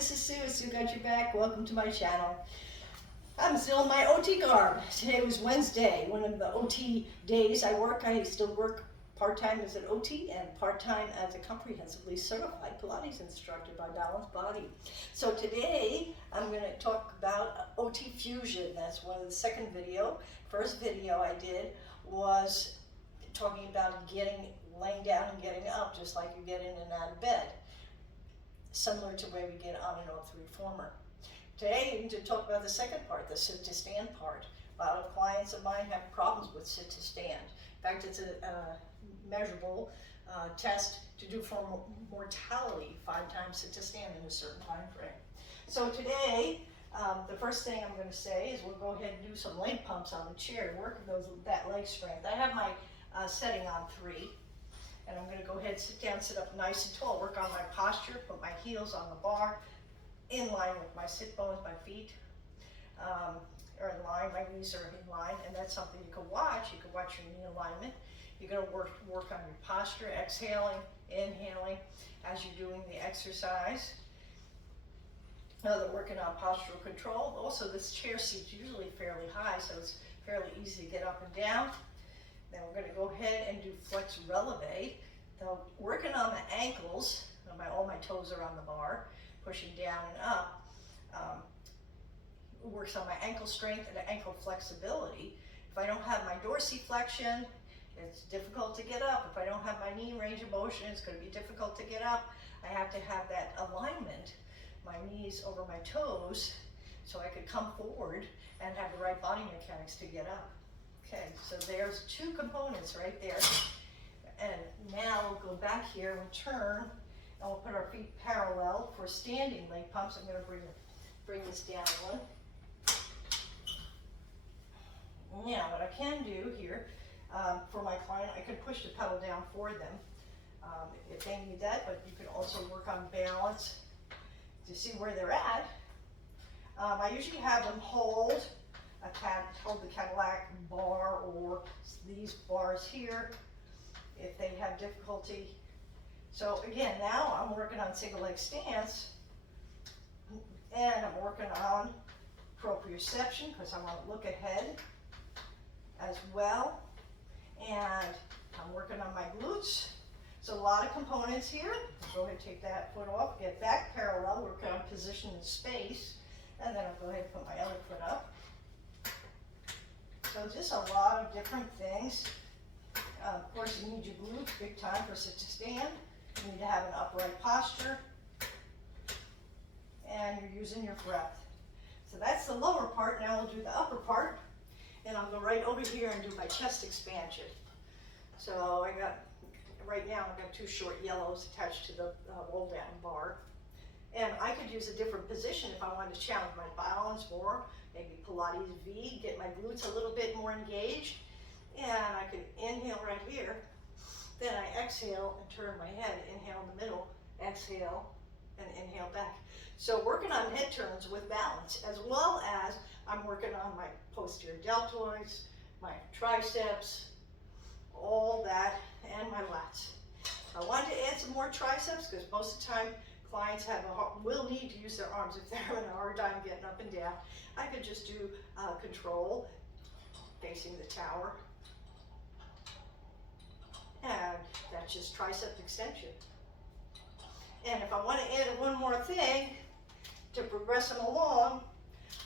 this is Sue. Sue got your back. Welcome to my channel. I'm still in my OT garb. Today was Wednesday, one of the OT days I work. I still work part-time as an OT and part-time as a comprehensively certified Pilates instructor by Balanced Body. So today I'm going to talk about OT fusion. That's one of the second video. First video I did was talking about laying down and getting up, just like you get in and out of bed, similar to where we get on an O3 reformer. Today, I'm going to talk about the second part, the sit to stand part. A lot of clients of mine have problems with sit to stand. In fact, it's a measurable test to do for mortality, 5 times sit to stand in a certain time frame. So today, the first thing I'm going to say is we'll go ahead and do some leg pumps on the chair to work that leg strength. I have my setting on 3. And I'm going to go ahead, sit down, sit up nice and tall, work on my posture, put my heels on the bar, in line with my sit bones, my feet are in line, my knees are in line, and that's something you can watch. You can watch your knee alignment. You're going to work on your posture, exhaling, inhaling as you're doing the exercise. Now they're working on postural control. Also, this chair seat's usually fairly high, so it's fairly easy to get up and down. Then we're going to go ahead and do flex releve. Now, working on the ankles, all my toes are on the bar, pushing down and up. Works on my ankle strength and ankle flexibility. If I don't have my dorsiflexion, it's difficult to get up. If I don't have my knee range of motion, it's going to be difficult to get up. I have to have that alignment, my knees over my toes, so I could come forward and have the right body mechanics to get up. Okay, so there's 2 components right there. And now we'll go back here and turn, and we'll put our feet parallel for standing leg pumps. I'm going to bring this down one. Now, what I can do here for my client, I can push the pedal down for them if they need that, but you can also work on balance to see where they're at. I usually have them hold the Cadillac bar or these bars here if they have difficulty. So again, now I'm working on single leg stance, and I'm working on proprioception because I want to look ahead as well, and I'm working on my glutes. So a lot of components here. Go ahead and take that foot off, get back parallel, work on position in space, and then I'll go ahead and put my other foot up. So just a lot of different things. Of course, you need your glutes big time for sit to stand. You need to have an upright posture. And you're using your breath. So that's the lower part. Now we'll do the upper part. And I'll go right over here and do my chest expansion. So right now I've got 2 short yellows attached to the roll down bar. And I could use a different position if I wanted to challenge my balance more. Maybe Pilates V, get my glutes a little bit more engaged. And I can inhale right here. Then I exhale and turn my head. Inhale in the middle, exhale, and inhale back. So working on head turns with balance, as well as I'm working on my posterior deltoids, my triceps, all that, and my lats. I wanted to add some more triceps because most of the time clients will need to use their arms if they're having a hard time getting up and down. I could just do control, facing the tower, and that's just tricep extension. And if I want to add one more thing to progress them along,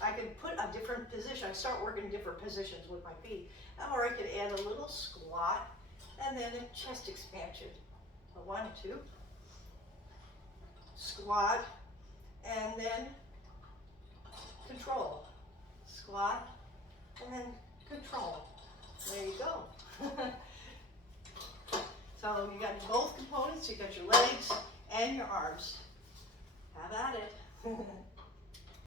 I could put a different position. I start working different positions with my feet. Or I could add a little squat and then a chest expansion. So 1, 2, squat, and then control. Squat, and then control. There you go. So you got both components. You got your legs and your arms. Have at it.